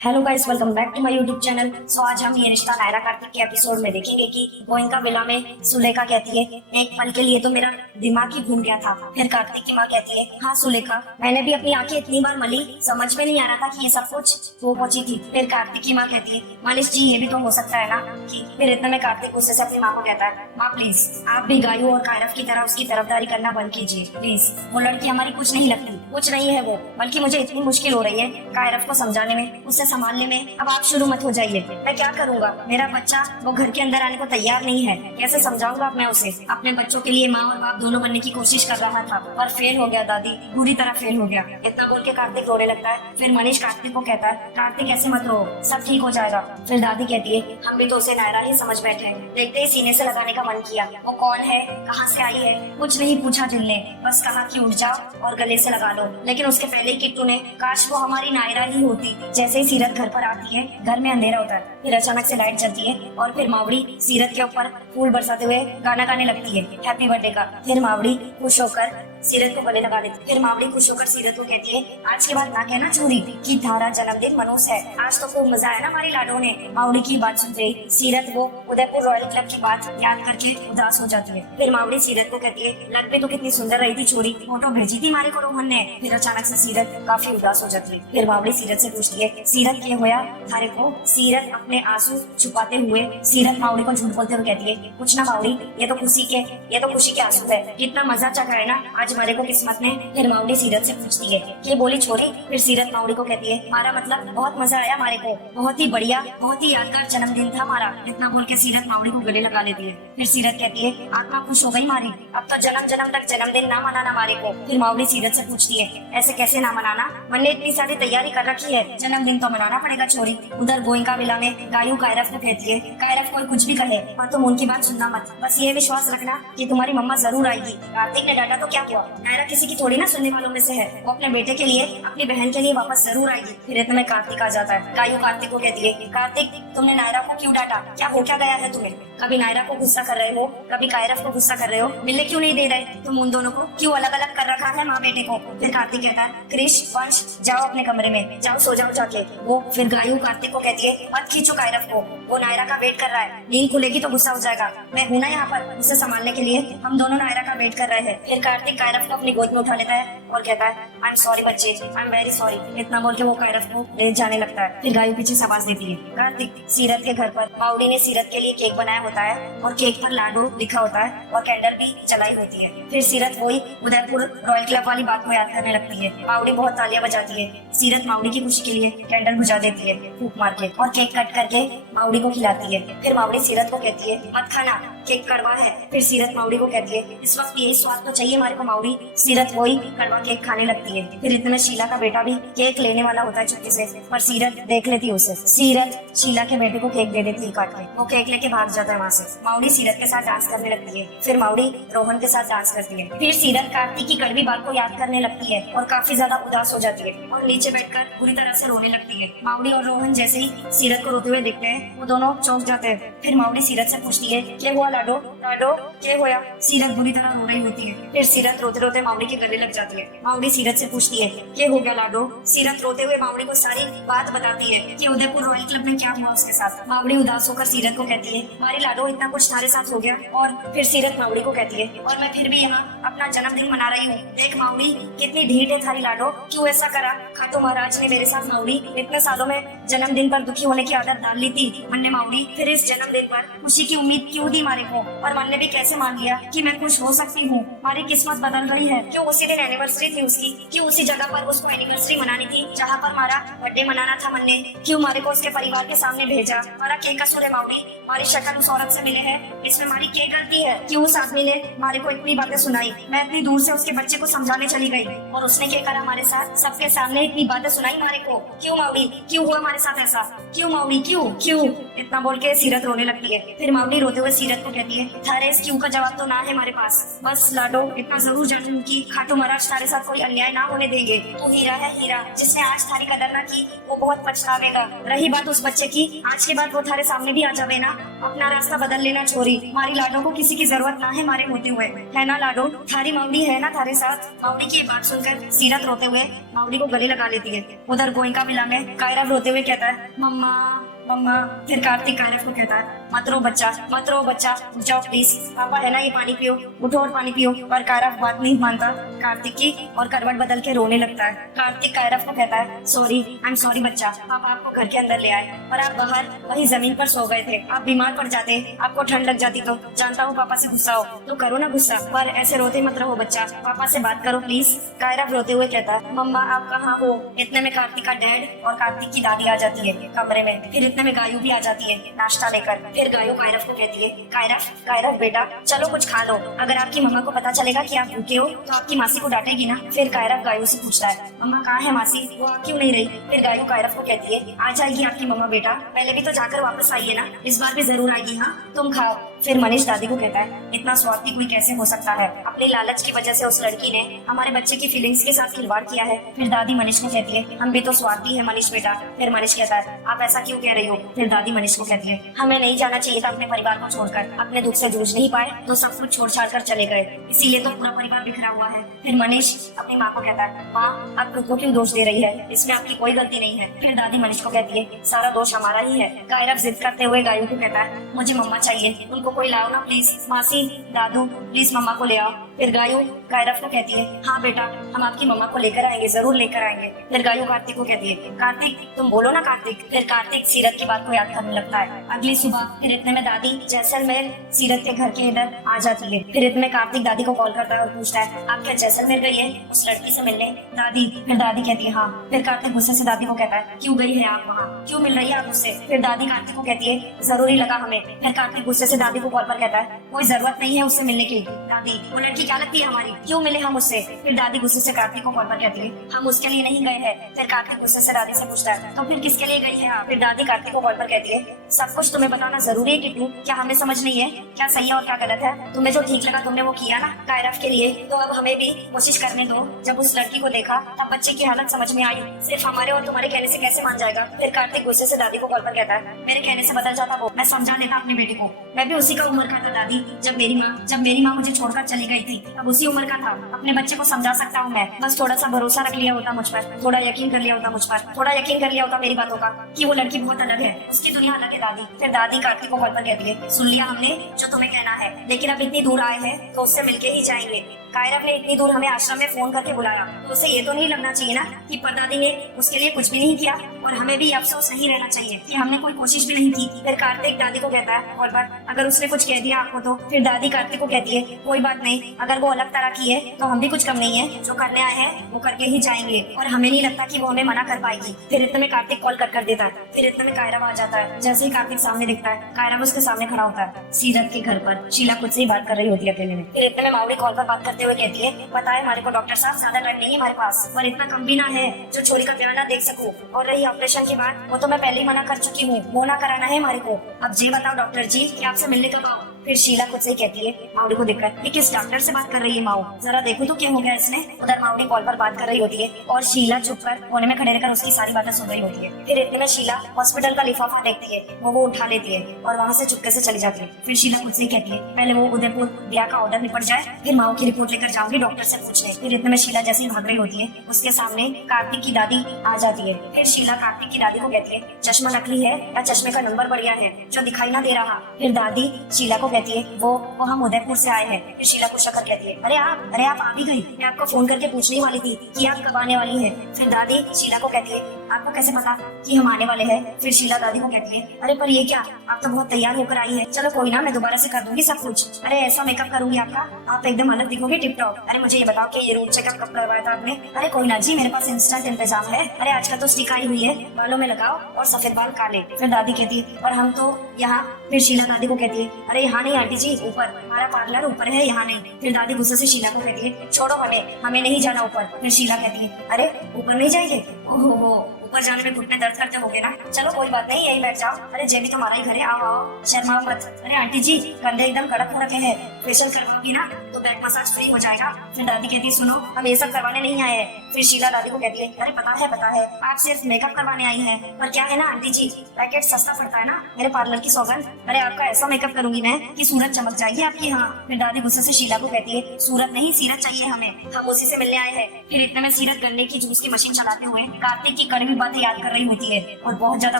Hello guys, welcome back to my YouTube channel. So आज हम ये रिश्ता नायरा कार्तिक के एपिसोड में देखेंगे कि गोयनका विला में सुलेखा कहती है, एक पल के लिए तो मेरा दिमाग ही घूम गया था। फिर कार्तिक की माँ कहती है, हाँ सुलेखा, मैंने भी अपनी आंखें इतनी बार मली, समझ में नहीं आ रहा था कि ये सब कुछ वो पहुंची थी। फिर कार्तिक की माँ कहती है, मालिश जी ये भी तो हो सकता है ना कि। फिर इतने में कार्तिक गुस्से से अपनी माँ को कहता है, माँ प्लीज आप भी गायों और कायरफ की तरह उसकी तरफदारी करना बंद कीजिए प्लीज। वो लड़की हमारी कुछ नहीं लगती, कुछ नहीं है वो, बल्कि मुझे इतनी मुश्किल हो रही है कायरफ को समझाने में, उसे संभालने में। अब आप शुरू मत हो जाइए, मैं क्या करूंगा, मेरा बच्चा वो घर के अंदर आने को तैयार नहीं है, कैसे समझाऊंगा अब मैं उसे। अपने बच्चों के लिए माँ और बाप दोनों बनने की कोशिश कर रहा था पर फेल हो गया दादी, बुरी तरह फेल हो गया। इतना बोल के कार्तिक रोने लगता है। फिर मनीष कार्तिक को कहता है, कार्तिक ऐसे मत रो, सब ठीक हो जाएगा। फिर दादी कहती है, हम भी तो उसे नायरा ही समझ बैठे हैं। देखते ही सीने से लगाने का मन किया। वो कौन है, कहाँ से आई है, कुछ नहीं पूछा दिल ने, बस कहा कि उठ जाओ और गले से लगा लो। लेकिन उसके पहले ही किट्टू ने, काश वो हमारी नायरा ही होती। जैसे ही सीरत घर पर आती है, घर में अंधेरा होता है। फिर अचानक से लाइट जलती है और फिर मावड़ी सीरत के ऊपर फूल बरसाते हुए गाना गाने लगती है, हैप्पी बर्थडे का। फिर मावड़ी खुश होकर सीरत को गले लगा देती। फिर मावड़ी खुश होकर सीरत को कहती है, आज के बाद ना कहना चोरी कि थारा जन्मदिन मनोज है। आज तो खूब मजा आया ना हमारी लाडो ने। मावड़ी की बात सुनते ही सीरत वो उदयपुर रॉयल क्लब की बात याद करके उदास हो जाती है। फिर मावड़ी सीरत को कहती है, लग भी तो कितनी सुंदर रही थी चोरी, फोटो भेजी थी हमारे को रोहन ने। फिर अचानक से सीरत काफी उदास हो जाती है। फिर मावड़ी सीरत से पूछती है, सीरत क्या होया थारे को। सीरत अपने आंसू छुपाते हुए सीरत मावड़ी को झूठ बोलते हुए कहती है, कुछ ना मावड़ी, ये तो खुशी के आंसू है, कितना मजा चखा है ना आज हमारे को किस्मत ने। फिर मावड़ी सीरत से पूछती है, ये बोली छोरी। फिर सीरत मावड़ी को कहती है, हमारा मतलब बहुत मजा आया हमारे को, बहुत ही बढ़िया, बहुत ही यादगार जन्मदिन था हमारा। इतना बोल के सीरत मावड़ी को गले लगा लेती है। फिर सीरत कहती है, आत्मा खुश हो गई हमारी, अब तो जन्म जन्म तक जन्मदिन ना मनाना हमारे को। फिर मावड़ी सीरत से पूछती है, ऐसे कैसे ना मनाना, मैंने इतनी सारी तैयारी कर रखी है, जन्मदिन तो मनाना पड़ेगा छोरी। उधर गोयनका विला में गायू कायरफ को कहती है, कायरफ कोई कुछ भी कहे पर तुम उनकी बात सुनना मत, बस ये विश्वास रखना कि तुम्हारी मम्मा जरूर आएगी। कार्तिक ने डांटा तो क्या हुआ, नायरा किसी की थोड़ी ना सुनने वालों में से है, वो अपने बेटे के लिए, अपनी बहन के लिए वापस जरूर आएगी। फिर इतने में कार्तिक आ जाता है। गायू कार्तिक को कहती है, कार्तिक तुमने नायरा को क्यों डांटा, क्या हो क्या गया है तुम्हें। कभी नायरा को गुस्सा कर रहे हो, कभी कायरफ को गुस्सा कर रहे हो, मिलने क्यों नहीं दे रहे तुम उन दोनों को, क्यों अलग अलग कर रखा है माँ बेटे को। फिर कार्तिक कहता है, क्रिश वंश जाओ अपने कमरे में, जाओ सो जाओ जाके। वो फिर गायू कार्तिक को कहती है, मत खींचो कायरफ को, वो नायरा का वेट कर रहा है, नींद खुलेगी तो गुस्सा हो जाएगा, मैं हूं ना यहाँ पर उसे संभालने के लिए, हम दोनों नायरा का वेट कर रहे हैं। फिर कार्तिक कायरफ को अपनी गोद में उठा लेता है और कहता है, आई एम सॉरी बच्चे, आई एम वेरी सॉरी। इतना बोल के वो कायरफ को ले जाने लगता है। फिर गायू पीछे से आवाज देती है, कार्तिक सीरत के घर पर मावड़ी ने सीरत के लिए केक बनाया होता है और केक पर लाडू लिखा होता है और कैंडल भी जलाई होती है। फिर सीरत वही उदयपुर रॉयल क्लब वाली बात को याद करने लगती है। मावड़ी बहुत तालियां बजाती है। सीरत मावड़ी की खुशी के लिए कैंडल बुझा देती है फूंक मार के और केक कट करके मावड़ी को खिलाती है। फिर मावड़ी सीरत को कहती है, मत खाना, केक कड़वा है। फिर सीरत मावड़ी को कहती है, इस वक्त यही स्वाद तो चाहिए हमारे को मावड़ी। सीरत वही कड़वा केक खाने लगती है। फिर इतने में शीला का बेटा भी केक लेने वाला होता है चुपके से, पर सीरत देख लेती है उसे। सीरत शीला के बेटे को केक दे देती है काट के, वो केक लेके भाग जाता है वहाँ से। मावड़ी सीरत के साथ डांस करने लगती है। फिर मावड़ी रोहन के साथ डांस करती है। फिर सीरत कार्तिक की कड़वी बात को याद करने लगती है और काफी ज्यादा उदास हो जाती है और नीचे बैठकर बुरी तरह से रोने लगती है। मावड़ी और रोहन जैसे ही सीरत को रोते हुए देखते हैं, वो दोनों चौंक जाते हैं। फिर मावड़ी सीरत से पूछती है, क्या हुआ लाडो, लाडो क्या हुआ। सीरत बुरी तरह रो रही होती है। फिर सीरत रोते रोते मावड़ी के गले लग जाती है। मावड़ी सीरत से पूछती है, क्या हो गया लाडो। सीरत रोते हुए मावड़ी को सारी बात बताती है कि उदयपुर रॉयल क्लब में क्या हुआ उसके साथ। मावड़ी उदास होकर सीरत को कहती है, हमारी लाडो इतना कुछ थारे साथ हो गया। और फिर सीरत मावड़ी को कहती है, और मैं फिर भी यहाँ अपना जन्मदिन मना रही हूँ, देख मावड़ी कितनी ढीठ है थारी लाडो, क्यों ऐसा करा। खाटू महाराज ने मेरे साथ मावड़ी इतने सालों में जन्मदिन पर दुखी होने की आदत डाल ली थी मन्ने मावड़ी, फिर इस जन्मदिन पर खुशी की उम्मीद क्यों दी मारे को, और मन ने भी कैसे मान लिया कि मैं खुश हो सकती हूँ। हमारी किस्मत बदल रही है, क्यों उसी दिन एनिवर्सरी थी उसकी, क्यों उसी जगह पर उसको एनिवर्सरी मनानी थी जहाँ पर हमारा बर्थडे मनाना था मन ने, क्यों हमारे को उसके परिवार के सामने भेजा। हमारा क्या कसूर है मावड़ी, हमारी शक्ल उस औरत से मिले है, इसमें हमारी क्या गलती है, क्यों उस आदमी ने हमारे को इतनी बातें सुनाई। मैं इतनी दूर से उसके बच्चे को समझाने चली गई और उसने क्या करा हमारे साथ, सबके सामने इतनी बातें सुनाई हमारे को। क्यों मावड़ी, क्यों हुआ हमारे साथ ऐसा, क्यों मावड़ी, क्यों क्यों। इतना बोल के सीरत रोने लगती है। फिर मावड़ी रोते हुए सीरत को कहती है, थारे इस क्यों का जवाब तो ना है हमारे पास, बस लाडो इतना जरूर जानू की खाटू महाराज तारे साथ कोई अन्याय ना होने देंगे। तू हीरा है हीरा, जिसने आज थारी कदर ना की वो बहुत पछतावेगा। रही बात उस बच्चे की, आज के बाद वो थारे सामने भी आ जावे ना, अपना रास्ता बदल लेना छोरी। हमारी लाडो को किसी की जरूरत ना है हमारे होते हुए, है ना लाडो। थारी माउडी है ना थारे साथ। माउडी की ये बात सुनकर सीरत रोते हुए माउडी को गले लगा लेती है। उधर गोइंका विला में कायरव रोते हुए कहता है, मम्मा मम्मा। फिर कार्तिक कायरव को कहता है, मत रो बच्चा, मत रो बच्चा, उठ जाओ प्लीज, पापा है ना, ये पानी पियो, उठो और पानी पियो। पर कायरव बात नहीं मानता कार्तिक की और करवट बदल के रोने लगता है। कार्तिक कायरव को कहता है, सॉरी, आई एम सॉरी बच्चा, पापा आपको घर के अंदर ले आए और आप बाहर वही जमीन पर सो गए थे। आप बीमार पड़ जाते, आपको ठंड लग जाती तो जानता हूँ पापा से गुस्सा हो तो करो ना गुस्सा, पर ऐसे रोते मत रहो बच्चा, पापा से बात करो प्लीज। कायरव रोते हुए कहता है, मम्मा आप कहाँ हो। इतने में कार्तिक का डैड और कार्तिक की दादी आ जाती है कमरे में। फिर इतने में गायू भी आ जाती है नाश्ता लेकर। फिर गायू कायरव को कहती है, कायरव कायरव बेटा चलो कुछ खा लो, अगर आपकी मम्मा को पता चलेगा कि आप भूखे हो तो आपकी मासी को डांटेगी ना। फिर कायरव गायू से पूछता है, मम्मा कहाँ है मासी, वो आ क्यों नहीं रही। फिर गायू कायरव को कहती है, आ जाएगी आपकी मम्मा बेटा, पहले भी तो जाकर वापस आई है ना, इस बार भी जरूर आएगी, हाँ तुम खाओ। फिर मनीष दादी को कहता है, इतना स्वार्थी कोई कैसे हो सकता है, अपनी लालच की वजह से उस लड़की ने हमारे बच्चे की फीलिंग्स के साथ खिलवाड़ किया है। फिर दादी मनीष को कहती है, हम भी तो स्वार्थी है मनीष बेटा। फिर मनीष कहता है, आप ऐसा क्यों कह रही हो। फिर दादी मनीष को कहती है, हमें नहीं जाना चाहिए था अपने परिवार को छोड़कर, अपने दुख से जूझ नहीं पाए तो सब कुछ छोड़ छाड़ कर चले गए, इसीलिए तो पूरा परिवार बिखरा हुआ है। फिर मनीष अपनी माँ को कहता है, माँ आप खुद को क्यों दोष दे रही है, इसमें आपकी कोई गलती नहीं है। फिर दादी मनीष को कहती है, सारा दोष हमारा ही है। कायरव जिद करते हुए गायू को कहता है, मुझे मम्मा चाहिए, उनको कोई लाओ ना प्लीज, मासी दादू प्लीज मम्मा को ले आओ। फिर गायू कायरव को कहती है, हाँ बेटा हम आपकी मम्मा को लेकर आएंगे, जरूर लेकर आएंगे। फिर गायू कार्तिक को कहती है, कार्तिक तुम बोलो ना कार्तिक। फिर कार्तिक सीरत की बात को याद करने लगता है। अगली सुबह फिर इतने में दादी जैसलमेर सीरत के घर के इधर आ जाती है। फिर इतने में कार्तिक दादी को कॉल करता है और पूछता है, आप क्या जैसलमेर गई है उस लड़की से मिलने दादी। फिर दादी कहती है, हाँ। फिर कार्तिक गुस्से से दादी को कहता है, क्यों गई है आप वहाँ, क्यों मिल रही है आप उससे। फिर दादी कार्तिक को कहती है, जरूरी लगा हमें। फिर कार्तिक गुस्से से दादी को कॉल पर कहता है, कोई जरूरत नहीं है उससे मिलने की दादी, वो लड़की क्या लगती है हमारी, क्यों मिले हम उससे। फिर दादी गुस्से से कार्तिक को कॉल पर कहती है, हम उसके लिए नहीं गए हैं। फिर कार्तिक गुस्से से दादी से पूछता है, तो फिर किसके लिए गई है आप। फिर दादी कार्तिक को कॉल पर कहती है, सब कुछ तुम्हें बताना जरूरी है किट्टू, क्या हमें समझ नहीं है क्या सही है और क्या गलत है, तुम्हें जो ठीक लगा तुमने वो किया ना कायरव के लिए, तो अब हमें भी कोशिश करने दो। जब उस लड़की को देखा तब बच्चे की हालत समझ में आई, सिर्फ हमारे और तुम्हारे कहने से कैसे मान जाएगा। फिर कार्तिक गुस्से से दादी को कॉल पर कहता है, मेरे कहने से बदल जाता वो, मैं समझा देता अपने बेटे को, मैं भी उसी का उम्र का था दादी, जब मेरी माँ मुझे छोड़कर चली गई थी तब उसी उम्र का था, अपने बच्चे को समझा सकता हूँ मैं, बस थोड़ा सा भरोसा रख लिया होता मुझ पर, थोड़ा यकीन कर लिया होता मुझ पर, थोड़ा यकीन कर लिया होता मेरी बातों का कि वो लड़की बहुत अलग है, उसकी दुनिया अलग है दादी। फिर दादी कार्तिक को कॉल पर कहती है, सुन लिया हमने जो तुम्हें कहना है, लेकिन अब इतनी दूर आए हैं तो उससे मिलके ही जाएंगे। कायरव ने इतनी दूर हमें आश्रम में फोन करके बुलाया तो उसे ये तो नहीं लगना चाहिए ना कि परदादी ने उसके लिए कुछ भी नहीं किया, और हमें भी अफसोस नहीं रहना चाहिए कि हमने कोई कोशिश भी नहीं की। फिर कार्तिक दादी को कहता है कॉल पर, अगर उसने कुछ कह दिया आपको तो। फिर दादी कार्तिक को कहती है, कोई बात नहीं, अगर वो अलग तरह की है तो हम भी कुछ कम नहीं है, जो करने आए हैं वो करके ही जाएंगे, और हमें नहीं लगता कि वो हमें मना कर पाएगी। फिर इतने में कार्तिक कॉल कर देता है। फिर इतने में कायरव आ जाता है। जैसे ही कार्तिक सामने दिखता है, कायरव उसके सामने खड़ा होता है। सीरत के घर पर शीला खुद से ही बात कर रही होती है अकेले में। फिर इतने में माउडी कॉल पर बात करते हुए कहती है, बताए हमारे को डॉक्टर साहब, ज्यादा टाइम नहीं है हमारे पास, पर इतना कम भी ना है जो छोरी का प्यार ना देख सकूं, और रही ऑपरेशन की बात, वो तो मैं पहले ही मना कर चुकी हूँ, वो ना कराना है हमारे को। अब ये बताओ डॉक्टर जी कि आपसे मिलने कब आओ। फिर शीला खुद से ही कहती है माउडी को देखकर, ये किस डॉक्टर से बात कर रही है माऊ, जरा देखो तो क्या हो गया इसने। उधर माउडी कॉल पर बात कर रही होती है और शीला चुपकर कोने में खड़े रहकर उसकी सारी बातें सुन रही होती है। फिर इतने में शीला हॉस्पिटल का लिफाफा देखती है, वो उठा लेती है और वहाँ से चुपके से चली जाती है। फिर शीला खुद से ही कहती है, पहले वो उदयपुर ब्याह का ऑर्डर निपट जाए, फिर माऊ की रिपोर्ट लेकर जाऊंगी डॉक्टर से पूछने। फिर इतने में शीला जैसे ही भाग रही होती है, उसके सामने कार्तिक की दादी आ जाती है। फिर शीला कार्तिक की दादी को कहती है, चश्मा नकली है या चश्मे का नंबर बढ़िया है जो दिखाई ना दे रहा। फिर दादी शीला को कहती है, वो हम उदयपुर से आए हैं। फिर शीला को शक्कर कहती है, अरे आप आ भी गई, मैं आपको फोन करके पूछने वाली थी कि आप कब आने वाली है। फिर दादी शीला को कहती है, आपको कैसे पता कि हम आने वाले हैं। फिर शीला दादी को कहती है, अरे पर ये क्या, आप तो बहुत तैयार होकर आई है, चलो कोई ना, मैं दोबारा से कर दूंगी सब कुछ। अरे ऐसा मेकअप करूंगी आपका, आप एकदम अलग दिखोगे टिप टॉप। अरे मुझे ये बताओ कि ये रूट चेकअप कब करवाया था आपने। अरे कोई ना जी, मेरे पास इंस्टेंट इंतजाम है। अरे आजकल तो स्टिक आई हुई है, बालों में लगाओ और सफेद बाल काले। फिर दादी कहती है, और हम तो यहाँ। फिर शीला दादी को कहती है, अरे यहाँ नहीं आंटी जी, ऊपर, हमारा पार्लर ऊपर है, यहाँ नहीं। फिर दादी गुस्से से शीला को कहती है, छोड़ो हमें नहीं जाना ऊपर। फिर शीला कहती है, अरे ऊपर नहीं जाएंगे, ओहो ऊपर जाने में घुटने दर्द करते होंगे ना। चलो कोई बात नहीं, यही बैठ जाओ। अरे जे भी तुम्हारा ही घर है, आओ आओ, शर्माओ मत। अरे आंटी जी, कंधे एकदम कड़क हो रखे हैं, फेशियल करवाओगी ना तो बैक मसाज फ्री हो जाएगा। फिर दादी कहती है सुनो, हम ये सब करवाने नहीं आए हैं। फिर शीला दादी को कहती है अरे पता है आप सिर्फ मेकअप करवाने आई हैं, पर क्या है ना आंटी जी, पैकेट सस्ता पड़ता है ना, मेरे पार्लर की सौगंध। अरे आपका ऐसा मेकअप करूंगी मैं कि सूरत चमक जाएगी आपकी। हाँ। फिर दादी गुस्से से शीला को कहती है सूरत नहीं सीरत चाहिए हमें, हम उसी से मिलने आए हैं। फिर इतने में सीरत गन्ने की जूस की मशीन चलाते हुए कार्तिक की कड़वी बातें याद कर रही होती है और बहुत ज्यादा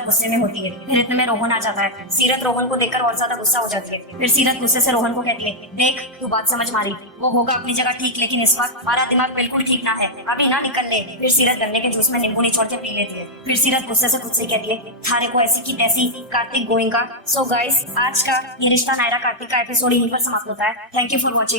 गुस्से में होती है। फिर इतने में रोहन आ जाता है। सीरत रोहन को देखकर और ज्यादा गुस्सा हो जाती है। फिर सीरत गुस्से से रोहन को कहती है देख तू बात समझ मारी, वो होगा अपनी जगह ठीक, लेकिन इस वक्त हमारा दिमाग बिल्कुल ठीक ना है, अभी ना निकल ले। फिर सीरत गन्ने के जूस में नींबू निचोड़ के पी लेती है। फिर सीरत गुस्से से खुद से कहती है थारे को ऐसी की तैसी, कार्तिक गोइंगा। सो गाइस, आज का ये रिश्ता नायरा कार्तिक का एपिसोड यहीं पर समाप्त होता है। Thank you for watching.